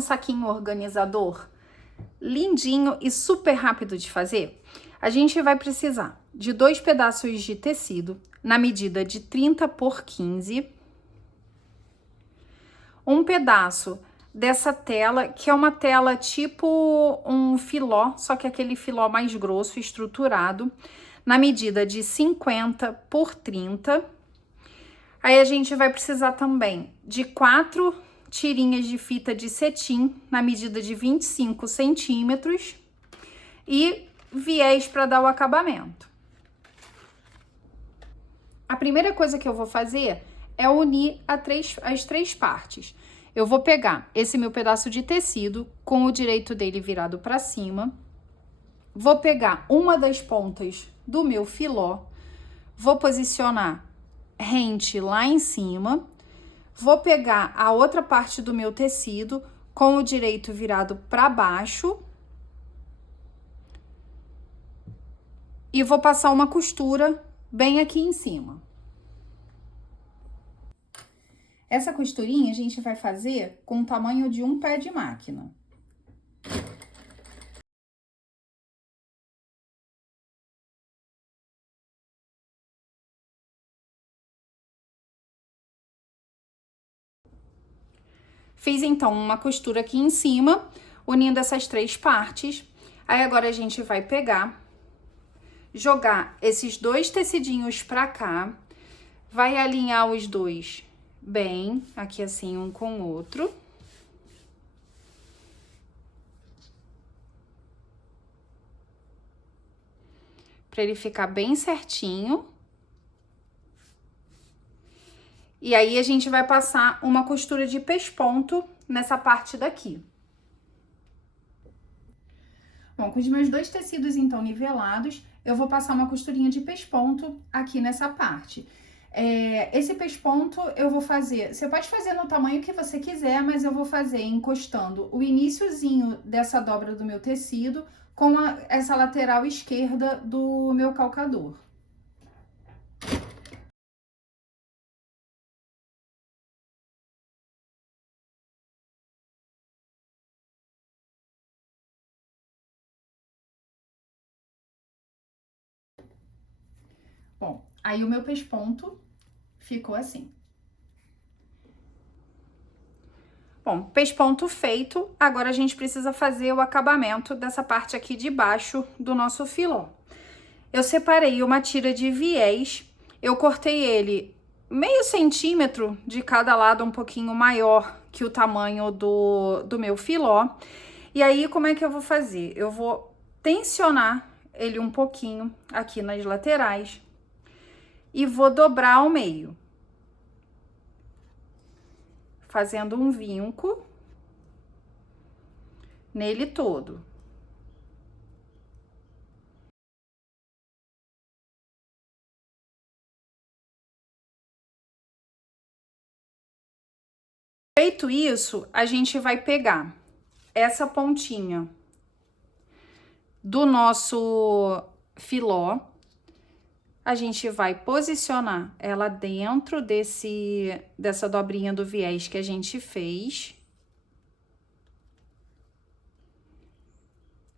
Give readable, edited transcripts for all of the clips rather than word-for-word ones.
um saquinho organizador lindinho e super rápido de fazer? A gente vai precisar de 2 pedaços de tecido na medida de 30 por 15, um pedaço dessa tela, que é uma tela tipo um filó, só que aquele filó mais grosso, estruturado, na medida de 50 por 30. Aí a gente vai precisar também de 4 tirinhas de fita de cetim na medida de 25 centímetros e viés para dar o acabamento. A primeira coisa que eu vou fazer é unir as 3 partes. Eu vou pegar esse meu pedaço de tecido com o direito dele virado para cima, vou pegar uma das pontas do meu filó, vou posicionar rente lá em cima, vou pegar a outra parte do meu tecido com o direito virado para baixo e vou passar uma costura bem aqui em cima. Essa costurinha a gente vai fazer com o tamanho de um pé de máquina. Fiz então uma costura aqui em cima, unindo essas 3 partes. Aí agora a gente vai pegar, jogar esses 2 tecidinhos pra cá, vai alinhar os 2 bem, aqui assim, um com o outro. Pra ele ficar bem certinho. E aí, a gente vai passar uma costura de pesponto nessa parte daqui. Bom, com os meus 2 tecidos, então, nivelados, eu vou passar uma costurinha de pesponto aqui nessa parte. Esse pesponto eu vou fazer, você pode fazer no tamanho que você quiser, mas eu vou fazer encostando o iniciozinho dessa dobra do meu tecido com essa lateral esquerda do meu calcador. Bom, aí o meu pesponto ficou assim. Bom, pesponto feito, agora a gente precisa fazer o acabamento dessa parte aqui de baixo do nosso filó. Eu separei uma tira de viés, eu cortei ele meio centímetro de cada lado, um pouquinho maior que o tamanho do meu filó. E aí, como é que eu vou fazer? Eu vou tensionar ele um pouquinho aqui nas laterais e vou dobrar ao meio, fazendo um vinco nele todo. Feito isso, a gente vai pegar essa pontinha do nosso filó, a gente vai posicionar ela dentro dessa dobrinha do viés que a gente fez.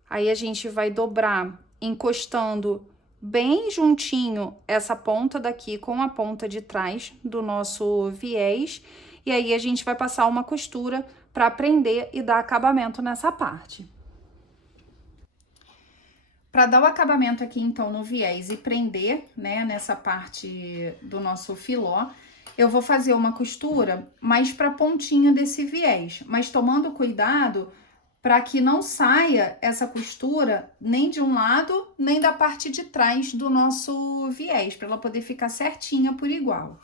Aí a gente vai dobrar encostando bem juntinho essa ponta daqui com a ponta de trás do nosso viés. E aí a gente vai passar uma costura para prender e dar acabamento nessa parte. Para dar o acabamento aqui, então, no viés e prender, né, nessa parte do nosso filó, eu vou fazer uma costura mais para a pontinha desse viés, mas tomando cuidado para que não saia essa costura nem de um lado, nem da parte de trás do nosso viés, para ela poder ficar certinha por igual.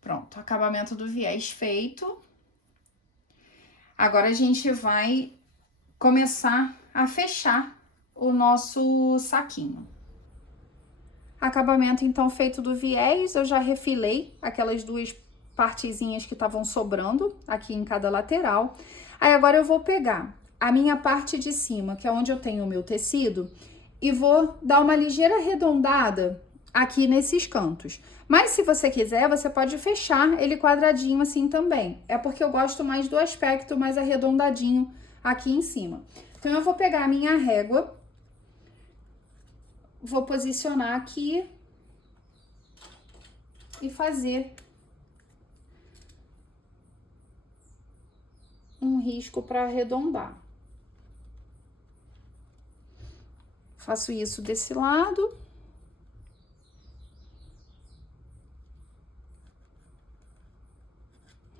Pronto, acabamento do viés feito. Agora a gente vai começar a fechar o nosso saquinho. Acabamento então feito do viés, eu já refilei aquelas 2 partezinhas que estavam sobrando aqui em cada lateral. Aí agora eu vou pegar a minha parte de cima, que é onde eu tenho o meu tecido, e vou dar uma ligeira arredondada aqui nesses cantos. Mas se você quiser, você pode fechar ele quadradinho assim também. É porque eu gosto mais do aspecto mais arredondadinho aqui em cima. Então, eu vou pegar a minha régua, vou posicionar aqui e fazer um risco para arredondar. Faço isso desse lado.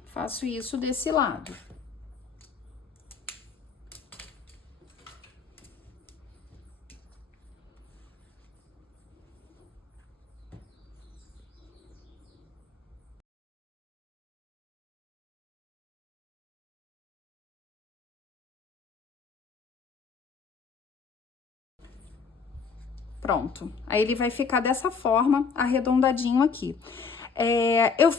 Faço isso desse lado. Pronto. Aí ele vai ficar dessa forma, arredondadinho aqui. Eu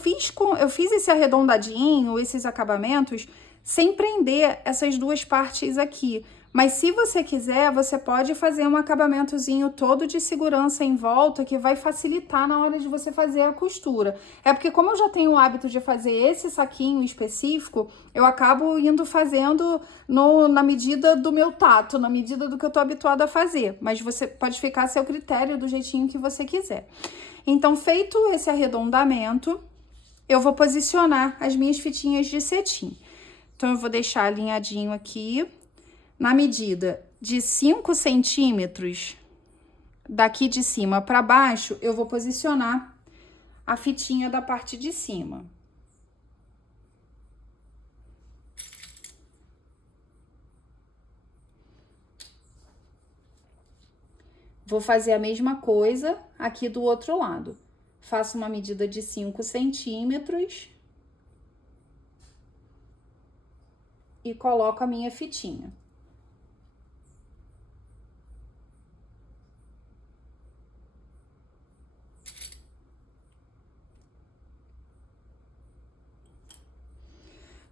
fiz esse arredondadinho, esses acabamentos, sem prender essas duas partes aqui. Mas se você quiser, você pode fazer um acabamentozinho todo de segurança em volta, que vai facilitar na hora de você fazer a costura. É porque como eu já tenho o hábito de fazer esse saquinho específico, eu acabo indo fazendo na medida do meu tato, na medida do que eu tô habituada a fazer. Mas você pode ficar a seu critério, do jeitinho que você quiser. Então, feito esse arredondamento, eu vou posicionar as minhas fitinhas de cetim. Então, eu vou deixar alinhadinho aqui, na medida de 5 centímetros, daqui de cima para baixo, eu vou posicionar a fitinha da parte de cima. Vou fazer a mesma coisa aqui do outro lado. Faço uma medida de 5 centímetros e coloco a minha fitinha.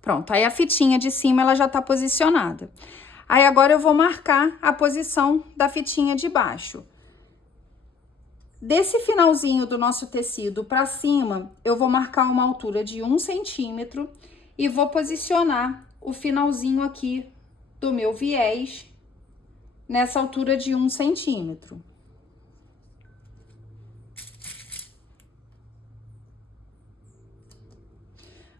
Pronto, aí a fitinha de cima ela já tá posicionada. Aí agora eu vou marcar a posição da fitinha de baixo. Desse finalzinho do nosso tecido para cima, eu vou marcar uma altura de 1 centímetro e vou posicionar o finalzinho aqui do meu viés nessa altura de 1 centímetro.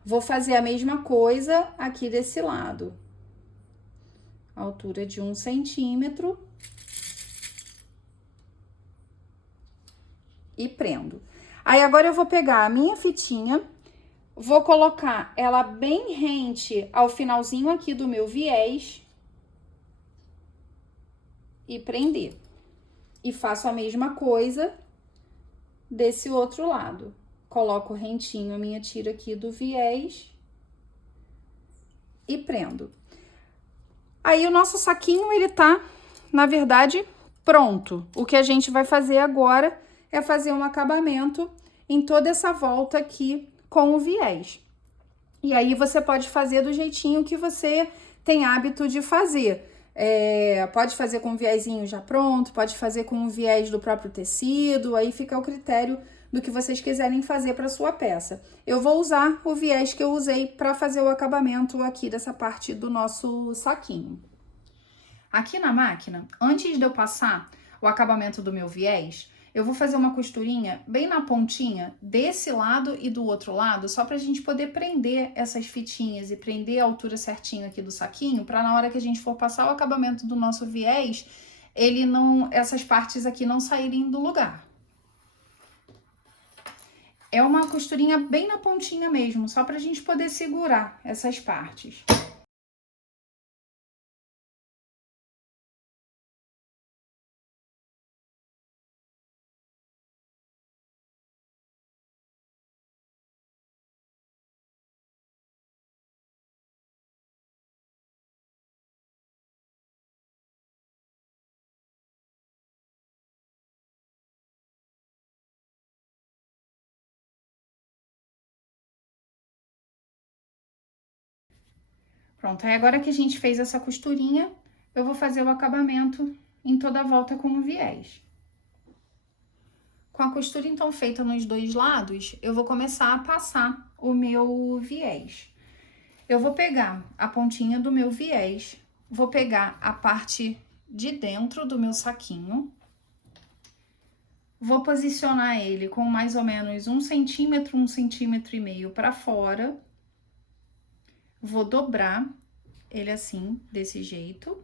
Vou fazer a mesma coisa aqui desse lado. Altura de 1 centímetro. E prendo. Aí, agora eu vou pegar a minha fitinha, vou colocar ela bem rente ao finalzinho aqui do meu viés e prender. E faço a mesma coisa desse outro lado. Coloco rentinho a minha tira aqui do viés e prendo. Aí, o nosso saquinho, ele tá, na verdade, pronto. O que a gente vai fazer agora é fazer um acabamento em toda essa volta aqui com o viés. E aí, você pode fazer do jeitinho que você tem hábito de fazer. Pode fazer com o viésinho já pronto, pode fazer com o viés do próprio tecido, aí fica ao critério do que vocês quiserem fazer para sua peça. Eu vou usar o viés que eu usei para fazer o acabamento aqui dessa parte do nosso saquinho. Aqui na máquina, antes de eu passar o acabamento do meu viés, eu vou fazer uma costurinha bem na pontinha desse lado e do outro lado, só pra gente poder prender essas fitinhas e prender a altura certinho aqui do saquinho, pra na hora que a gente for passar o acabamento do nosso viés, essas partes aqui não saírem do lugar. É uma costurinha bem na pontinha mesmo, só pra gente poder segurar essas partes. Pronto, aí agora que a gente fez essa costurinha, eu vou fazer o acabamento em toda a volta com o viés. Com a costura então feita nos dois lados, eu vou começar a passar o meu viés. Eu vou pegar a pontinha do meu viés, vou pegar a parte de dentro do meu saquinho, vou posicionar ele com mais ou menos 1 centímetro e meio para fora, vou dobrar ele assim, desse jeito.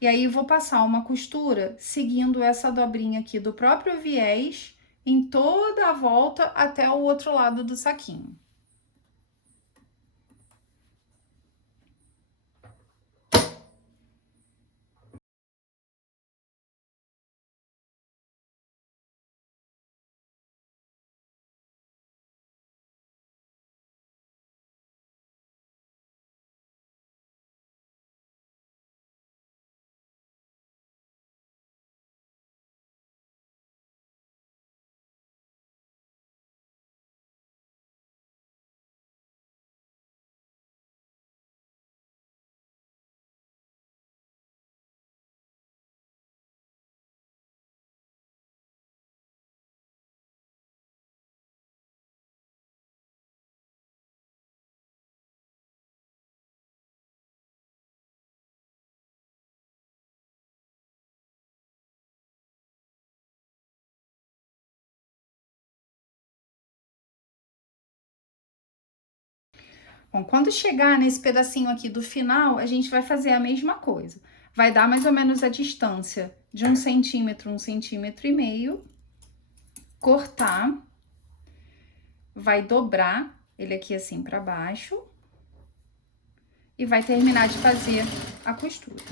E aí, vou passar uma costura seguindo essa dobrinha aqui do próprio viés em toda a volta até o outro lado do saquinho. Bom, quando chegar nesse pedacinho aqui do final, a gente vai fazer a mesma coisa. Vai dar mais ou menos a distância de 1 centímetro e meio, cortar, vai dobrar ele aqui assim para baixo e vai terminar de fazer a costura.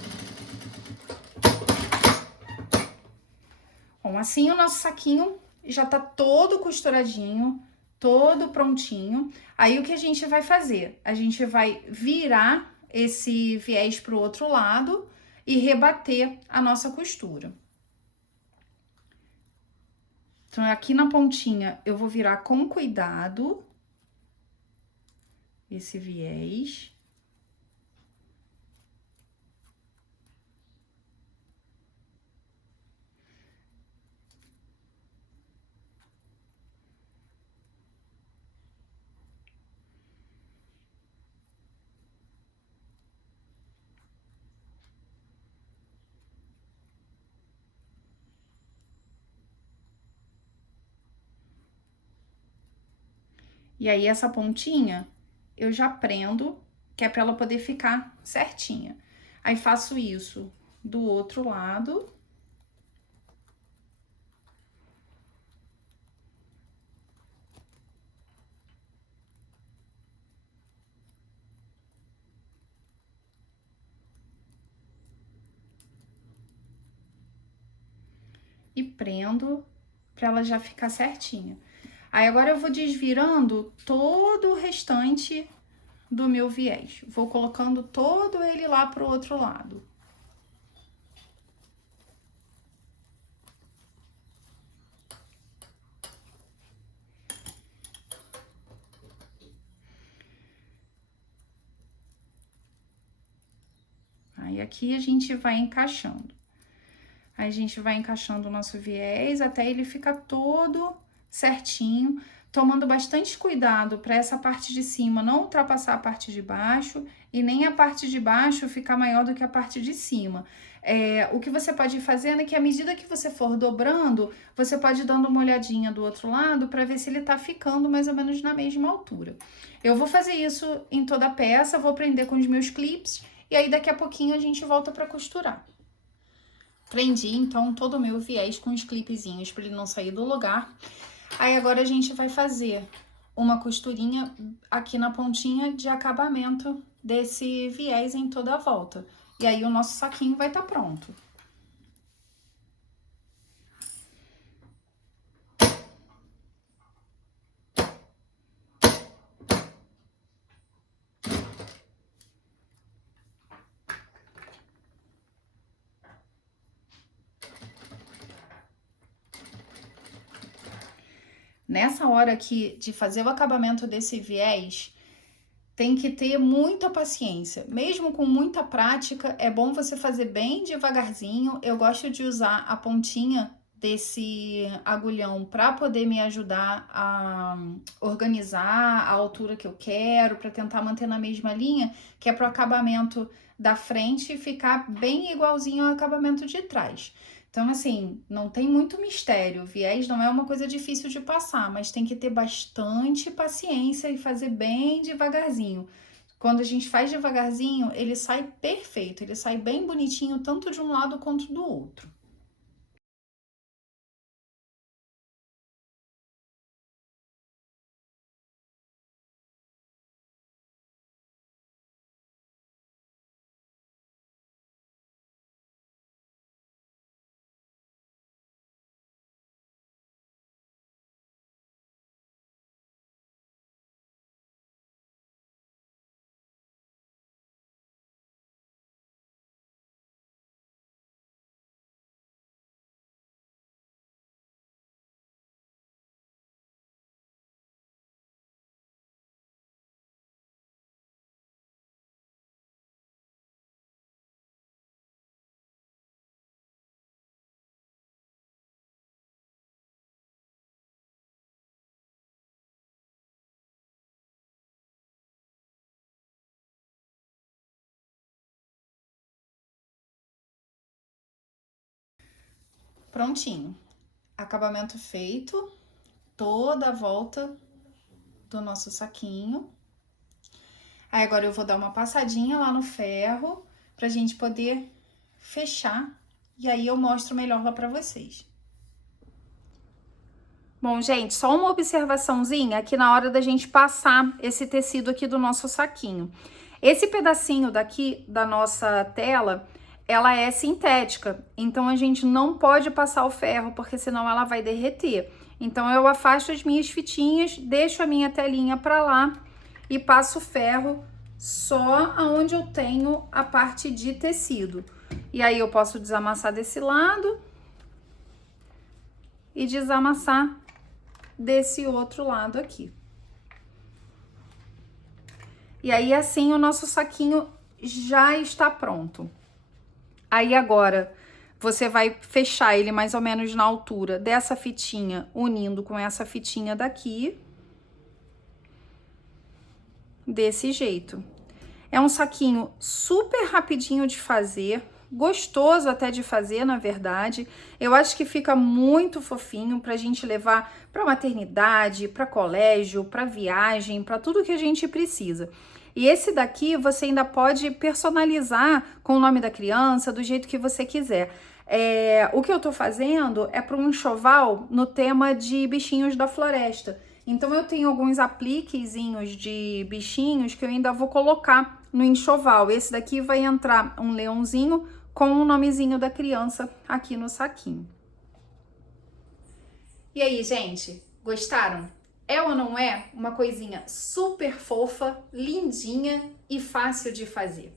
Bom, assim o nosso saquinho já tá todo costuradinho, todo prontinho. Aí, o que a gente vai fazer? A gente vai virar esse viés pro outro lado e rebater a nossa costura. Então, aqui na pontinha, eu vou virar com cuidado esse viés. E aí, essa pontinha, eu já prendo, que é pra ela poder ficar certinha. Aí, faço isso do outro lado. E prendo pra ela já ficar certinha. Aí, agora eu vou desvirando todo o restante do meu viés. Vou colocando todo ele lá pro outro lado. Aí, aqui a gente vai encaixando. Aí, a gente vai encaixando o nosso viés até ele ficar todo certinho, tomando bastante cuidado para essa parte de cima não ultrapassar a parte de baixo e nem a parte de baixo ficar maior do que a parte de cima. O que você pode ir fazendo é que à medida que você for dobrando, você pode ir dando uma olhadinha do outro lado para ver se ele tá ficando mais ou menos na mesma altura. Eu vou fazer isso em toda a peça, vou prender com os meus clips e aí daqui a pouquinho a gente volta para costurar. Prendi, então, todo o meu viés com os clipezinhos para ele não sair do lugar. Aí, agora a gente vai fazer uma costurinha aqui na pontinha de acabamento desse viés em toda a volta. E aí, o nosso saquinho vai estar pronto. Nessa hora aqui de fazer o acabamento desse viés, tem que ter muita paciência. Mesmo com muita prática, é bom você fazer bem devagarzinho. Eu gosto de usar a pontinha desse agulhão para poder me ajudar a organizar a altura que eu quero, para tentar manter na mesma linha, que é para o acabamento da frente ficar bem igualzinho ao acabamento de trás. Então, assim, não tem muito mistério. Viés não é uma coisa difícil de passar, mas tem que ter bastante paciência e fazer bem devagarzinho. Quando a gente faz devagarzinho, ele sai perfeito, ele sai bem bonitinho, tanto de um lado quanto do outro. Prontinho. Acabamento feito, toda a volta do nosso saquinho. Aí agora eu vou dar uma passadinha lá no ferro pra gente poder fechar e aí eu mostro melhor lá pra vocês. Bom, gente, só uma observaçãozinha aqui na hora da gente passar esse tecido aqui do nosso saquinho. Esse pedacinho daqui da nossa tela, ela é sintética, então a gente não pode passar o ferro, porque senão ela vai derreter. Então eu afasto as minhas fitinhas, deixo a minha telinha pra lá e passo o ferro só aonde eu tenho a parte de tecido. E aí eu posso desamassar desse lado e desamassar desse outro lado aqui. E aí assim o nosso saquinho já está pronto. Aí agora você vai fechar ele mais ou menos na altura dessa fitinha, unindo com essa fitinha daqui. Desse jeito. É um saquinho super rapidinho de fazer, gostoso até de fazer, na verdade. Eu acho que fica muito fofinho pra gente levar pra maternidade, pra colégio, pra viagem, pra tudo que a gente precisa. E esse daqui você ainda pode personalizar com o nome da criança, do jeito que você quiser. O que eu tô fazendo é para um enxoval no tema de bichinhos da floresta. Então eu tenho alguns apliquezinhos de bichinhos que eu ainda vou colocar no enxoval. Esse daqui vai entrar um leãozinho com o nomezinho da criança aqui no saquinho. E aí, gente, gostaram? É ou não é uma coisinha super fofa, lindinha e fácil de fazer?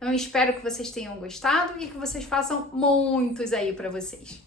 Eu espero que vocês tenham gostado e que vocês façam muitos aí para vocês.